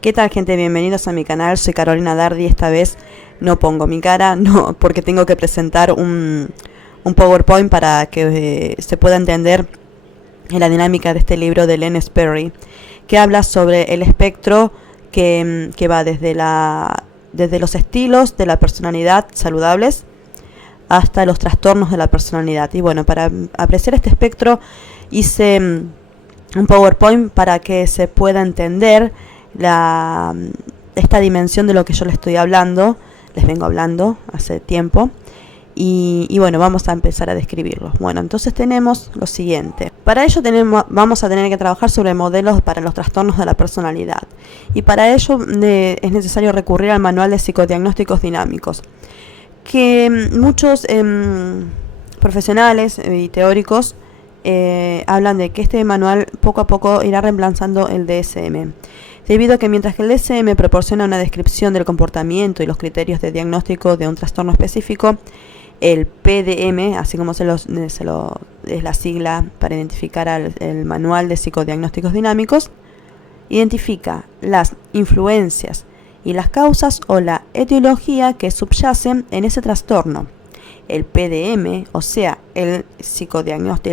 ¿Qué tal, gente? Bienvenidos a mi canal, soy Carolina Dardi. Esta vez no pongo mi cara, no, porque tengo que presentar un PowerPoint para que se pueda entender la dinámica de este libro de Len Sperry, que habla sobre el espectro que va desde los estilos de la personalidad saludables hasta los trastornos de la personalidad. Y bueno, para apreciar este espectro hice un PowerPoint para que se pueda entender esta dimensión de lo que yo les vengo hablando hace tiempo. Y bueno, vamos a empezar a describirlo. Bueno, entonces tenemos lo siguiente. Para ello vamos a tener que trabajar sobre modelos para los trastornos de la personalidad. Y para ello es necesario recurrir al manual de psicodiagnósticos dinámicos, que muchos profesionales y teóricos hablan de que este manual poco a poco irá reemplazando el DSM. Debido a que mientras que el DSM proporciona una descripción del comportamiento y los criterios de diagnóstico de un trastorno específico, el PDM, así como es la sigla para identificar el manual de psicodiagnósticos dinámicos, identifica las influencias y las causas o la etiología que subyacen en ese trastorno. El PDM, o sea, el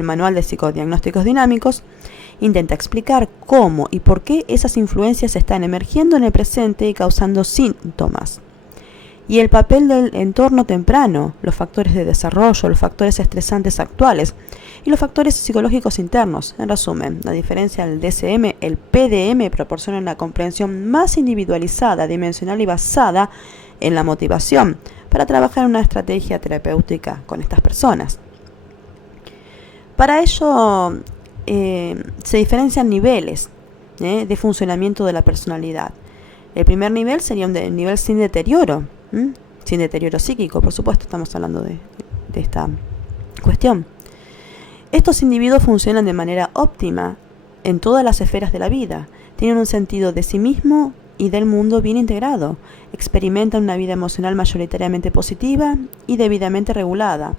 manual de psicodiagnósticos dinámicos, intenta explicar cómo y por qué esas influencias están emergiendo en el presente y causando síntomas. Y el papel del entorno temprano, los factores de desarrollo, los factores estresantes actuales y los factores psicológicos internos. En resumen, la diferencia del DSM, el PDM proporciona una comprensión más individualizada, dimensional y basada en la motivación para trabajar una estrategia terapéutica con estas personas. Para ello se diferencian niveles de funcionamiento de la personalidad. El primer nivel sería un nivel sin deterioro, sin deterioro psíquico, por supuesto, estamos hablando de esta cuestión. Estos individuos funcionan de manera óptima en todas las esferas de la vida, tienen un sentido de sí mismo y del mundo bien integrado, experimentan una vida emocional mayoritariamente positiva y debidamente regulada,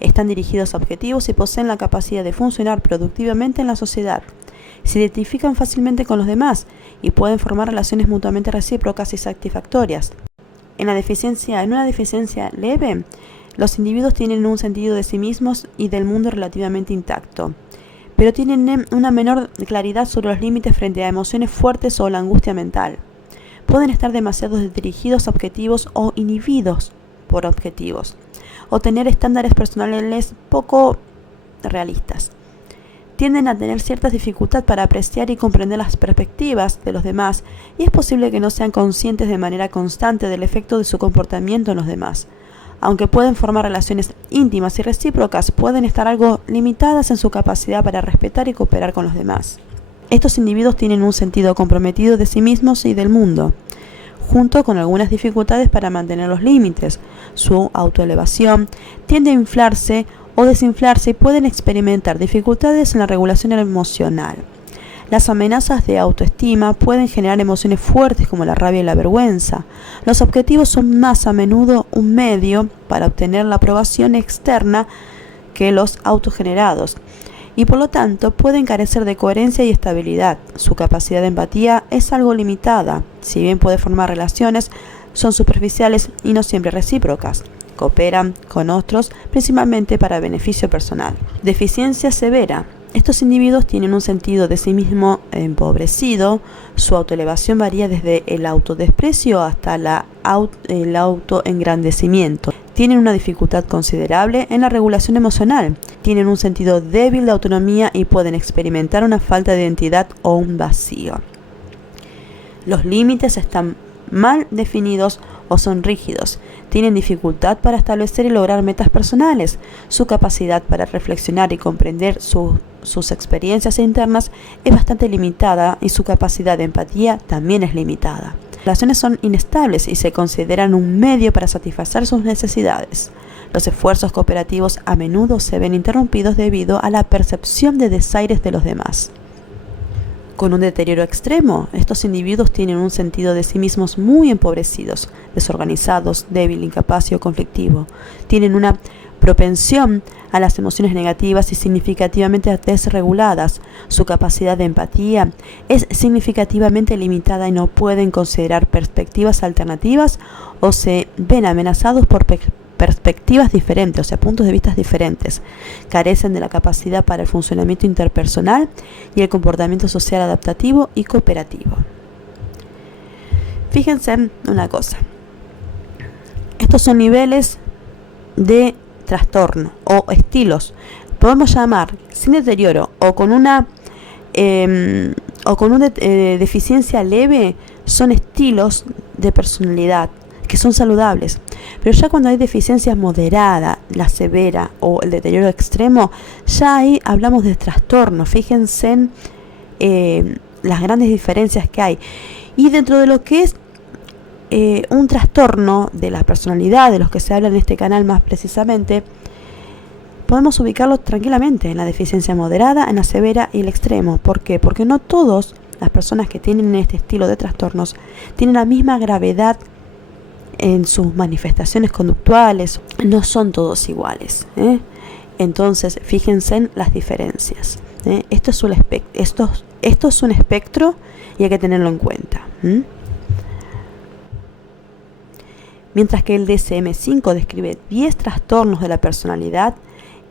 están dirigidos a objetivos y poseen la capacidad de funcionar productivamente en la sociedad, se identifican fácilmente con los demás y pueden formar relaciones mutuamente recíprocas y satisfactorias. En una deficiencia leve, los individuos tienen un sentido de sí mismos y del mundo relativamente intacto, pero tienen una menor claridad sobre los límites frente a emociones fuertes o la angustia mental. Pueden estar demasiado dirigidos a objetivos o inhibidos por objetivos, o tener estándares personales poco realistas. Tienden a tener cierta dificultad para apreciar y comprender las perspectivas de los demás, y es posible que no sean conscientes de manera constante del efecto de su comportamiento en los demás. Aunque pueden formar relaciones íntimas y recíprocas, pueden estar algo limitadas en su capacidad para respetar y cooperar con los demás. Estos individuos tienen un sentido comprometido de sí mismos y del mundo, junto con algunas dificultades para mantener los límites. Su autoelevación tiende a inflarse o desinflarse y pueden experimentar dificultades en la regulación emocional. Las amenazas de autoestima pueden generar emociones fuertes como la rabia y la vergüenza. Los objetivos son más a menudo un medio para obtener la aprobación externa que los autogenerados, y por lo tanto pueden carecer de coherencia y estabilidad. Su capacidad de empatía es algo limitada. Si bien puede formar relaciones, son superficiales y no siempre recíprocas. Cooperan con otros principalmente para beneficio personal. Deficiencia severa. Estos individuos tienen un sentido de sí mismo empobrecido. Su autoelevación varía desde el autodesprecio hasta el autoengrandecimiento. Tienen una dificultad considerable en la regulación emocional. Tienen un sentido débil de autonomía y pueden experimentar una falta de identidad o un vacío. Los límites están mal definidos o son rígidos. Tienen dificultad para establecer y lograr metas personales. Su capacidad para reflexionar y comprender sus experiencias internas es bastante limitada, y su capacidad de empatía también es limitada. Las relaciones son inestables y se consideran un medio para satisfacer sus necesidades. Los esfuerzos cooperativos a menudo se ven interrumpidos debido a la percepción de desaires de los demás. Con un deterioro extremo, estos individuos tienen un sentido de sí mismos muy empobrecidos, desorganizados, débil, incapaz o conflictivo. Tienen una propensión a las emociones negativas y significativamente desreguladas. Su capacidad de empatía es significativamente limitada y no pueden considerar perspectivas alternativas o se ven amenazados por perspectivas diferentes, o sea, puntos de vista diferentes. Carecen de la capacidad para el funcionamiento interpersonal y el comportamiento social adaptativo y cooperativo. Fíjense en una cosa. Estos son niveles de trastorno o estilos. Podemos llamar sin deterioro o con una deficiencia leve, son estilos de personalidad que son saludables. Pero ya cuando hay deficiencia moderada, la severa o el deterioro extremo, ya ahí hablamos de trastorno. Fíjense en las grandes diferencias que hay. Y dentro de lo que es un trastorno de la personalidad, de los que se habla en este canal más precisamente, podemos ubicarlos tranquilamente en la deficiencia moderada, en la severa y el extremo. ¿Por qué? Porque no todas las personas que tienen este estilo de trastornos tienen la misma gravedad en sus manifestaciones conductuales. No son todos iguales, Entonces, fíjense en las diferencias. Esto es un espectro y hay que tenerlo en cuenta. Mientras que el DSM-5 describe 10 trastornos de la personalidad,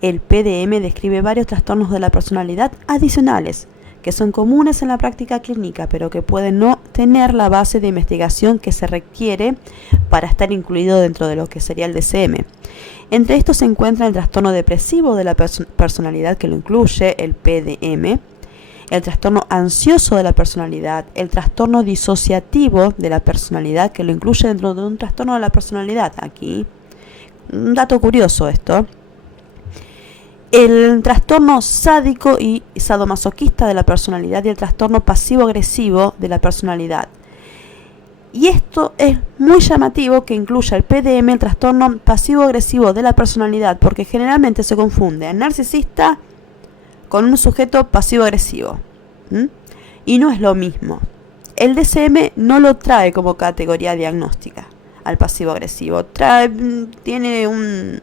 el PDM describe varios trastornos de la personalidad adicionales, que son comunes en la práctica clínica, pero que pueden no tener la base de investigación que se requiere para estar incluido dentro de lo que sería el DSM. Entre estos se encuentra el trastorno depresivo de la personalidad, que lo incluye el PDM, el trastorno ansioso de la personalidad, el trastorno disociativo de la personalidad, que lo incluye dentro de un trastorno de la personalidad. Aquí, un dato curioso esto. El trastorno sádico y sadomasoquista de la personalidad y el trastorno pasivo-agresivo de la personalidad. Y esto es muy llamativo que incluya el PDM, el trastorno pasivo-agresivo de la personalidad, porque generalmente se confunde al narcisista con un sujeto pasivo-agresivo. Y no es lo mismo. El DSM no lo trae como categoría diagnóstica al pasivo-agresivo. Tiene un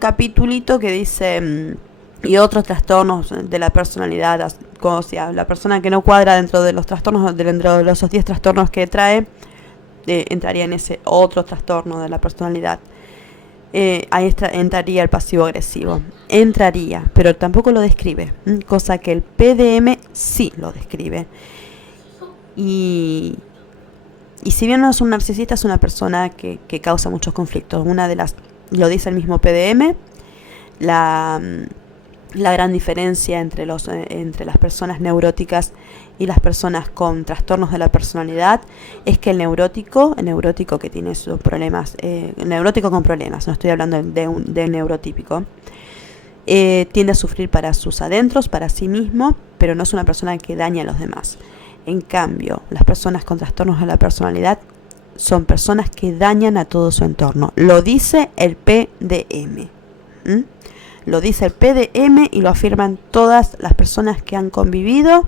capitulito que dice y otros trastornos de la personalidad, como sea, la persona que no cuadra dentro de los trastornos, dentro de los 10 trastornos que trae, entraría en ese otro trastorno de la personalidad. Ahí entraría el pasivo-agresivo. Entraría, pero tampoco lo describe, cosa que el PDM sí lo describe. Y si bien no es un narcisista, es una persona que causa muchos conflictos. Una de las, lo dice el mismo PDM, la gran diferencia entre las personas neuróticas y las personas con trastornos de la personalidad es que el neurótico que tiene sus problemas, el neurótico con problemas, no estoy hablando de neurotípico, tiende a sufrir para sus adentros, para sí mismo, pero no es una persona que daña a los demás. En cambio, las personas con trastornos de la personalidad son personas que dañan a todo su entorno. Lo dice el PDM. Lo dice el PDM y lo afirman todas las personas que han convivido,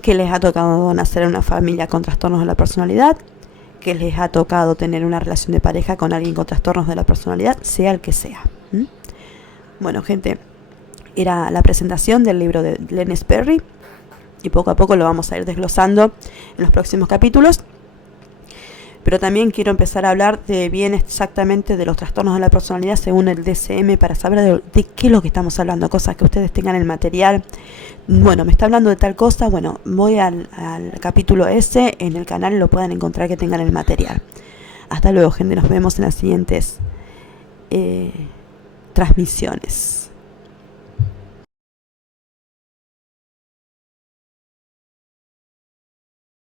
que les ha tocado nacer en una familia con trastornos de la personalidad, que les ha tocado tener una relación de pareja con alguien con trastornos de la personalidad, sea el que sea. Bueno, gente, era la presentación del libro de Glenn Sperry y poco a poco lo vamos a ir desglosando en los próximos capítulos. Pero también quiero empezar a hablar de bien exactamente de los trastornos de la personalidad según el DSM para saber de qué es lo que estamos hablando, cosas que ustedes tengan el material. Bueno, me está hablando de tal cosa, bueno, voy al capítulo ese, en el canal lo puedan encontrar que tengan el material. Hasta luego, gente, nos vemos en las siguientes transmisiones.